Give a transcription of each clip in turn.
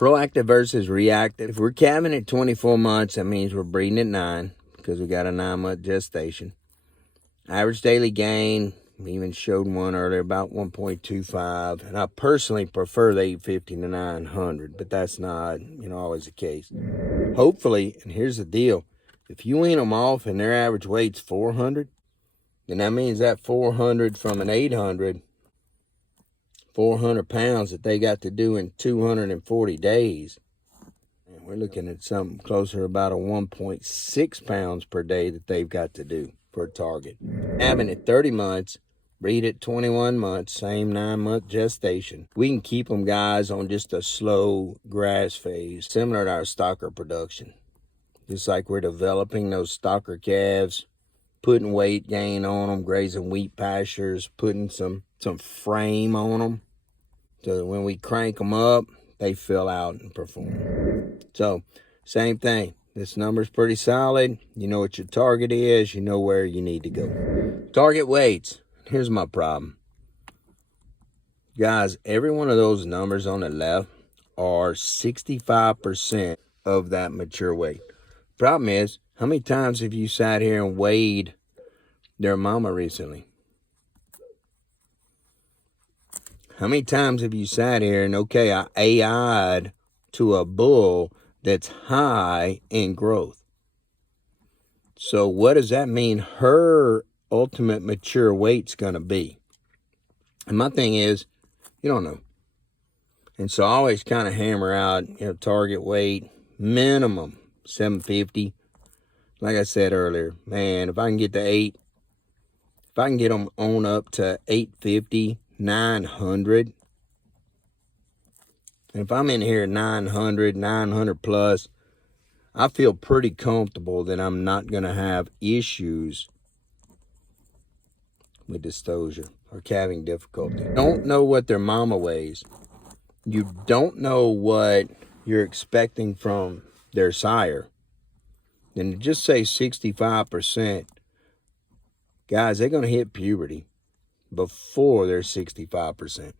Proactive versus reactive. If we're calving at 24 months, that means we're breeding at 9 because we got a 9-month gestation. Average daily gain, we even showed one earlier, about 1.25. And I personally prefer the 850 to 900, but that's not, always the case. Hopefully, and here's the deal, if you wean them off and their average weight's 400, then that means that 400 from an 800, 400 pounds that they got to do in 240 days. And we're looking at something closer about a 1.6 pounds per day that they've got to do for a target. Having at 30 months, breed at 21 months, same 9-month gestation. We can keep them, guys, on just a slow grass phase, similar to our stocker production. Just like we're developing those stocker calves, putting weight gain on them, grazing wheat pastures, putting some frame on them. So when we crank them up, they fill out and perform. So, same thing. This number's pretty solid. You know what your target is. You know where you need to go. Target weights. Here's my problem. Guys, every one of those numbers on the left are 65% of that mature weight. Problem is, how many times have you sat here and weighed their mama recently? How many times have you sat here and, okay, I AI'd to a bull that's high in growth? So what does that mean her ultimate mature weight's going to be? And my thing is, you don't know. And so I always kind of hammer out, target weight, minimum 750. Like I said earlier, man, if I can get to 8, if I can get them on up to 850, 900, and if I'm in here at 900 plus, I feel pretty comfortable that I'm not going to have issues with dystocia or calving difficulty. Don't know what their mama weighs. You don't know what you're expecting from their sire. Then just say 65%. Guys, they're going to hit puberty before they're 65%.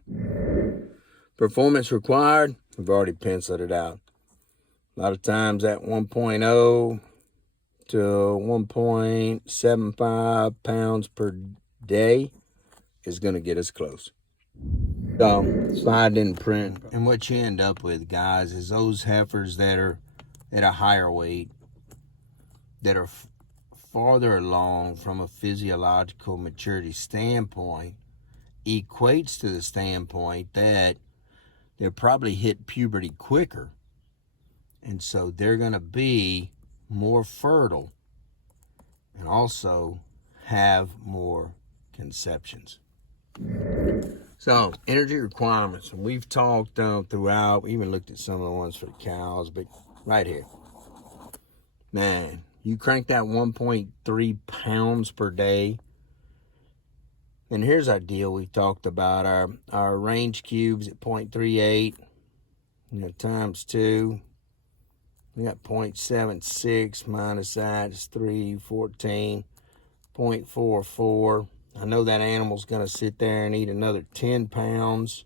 Performance required, we've already penciled it out. A lot of times that 1.0 to 1.75 pounds per day is going to get us close. So, slide in print. And what you end up with, guys, is those heifers that are at a higher weight, that are farther along from a physiological maturity standpoint, equates to the standpoint that they'll probably hit puberty quicker. And so they're going to be more fertile and also have more conceptions. So, energy requirements. And we've talked throughout. We even looked at some of the ones for the cows, but right here. Man, you crank that 1.3 pounds per day. And here's our deal. We talked about our range cubes at 0.38, times 2. We got 0.76 minus that is 314, 0.44. I know that animal's going to sit there and eat another 10 pounds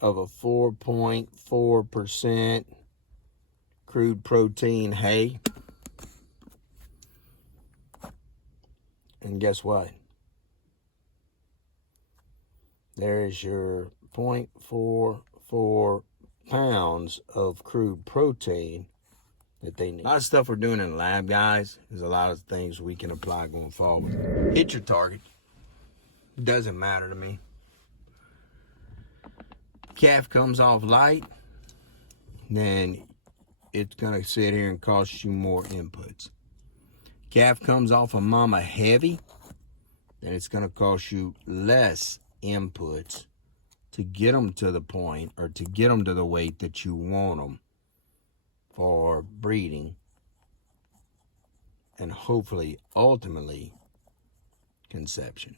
of a 4.4% crude protein hay. And guess what? There is your 0.44 pounds of crude protein that they need. A lot of stuff we're doing in the lab, guys. There's a lot of things we can apply going forward. Hit your target. Doesn't matter to me. Calf comes off light, then it's going to sit here and cost you more inputs. Calf comes off a mama heavy, then it's going to cost you less inputs to get them to the point or to get them to the weight that you want them for breeding and hopefully ultimately conception.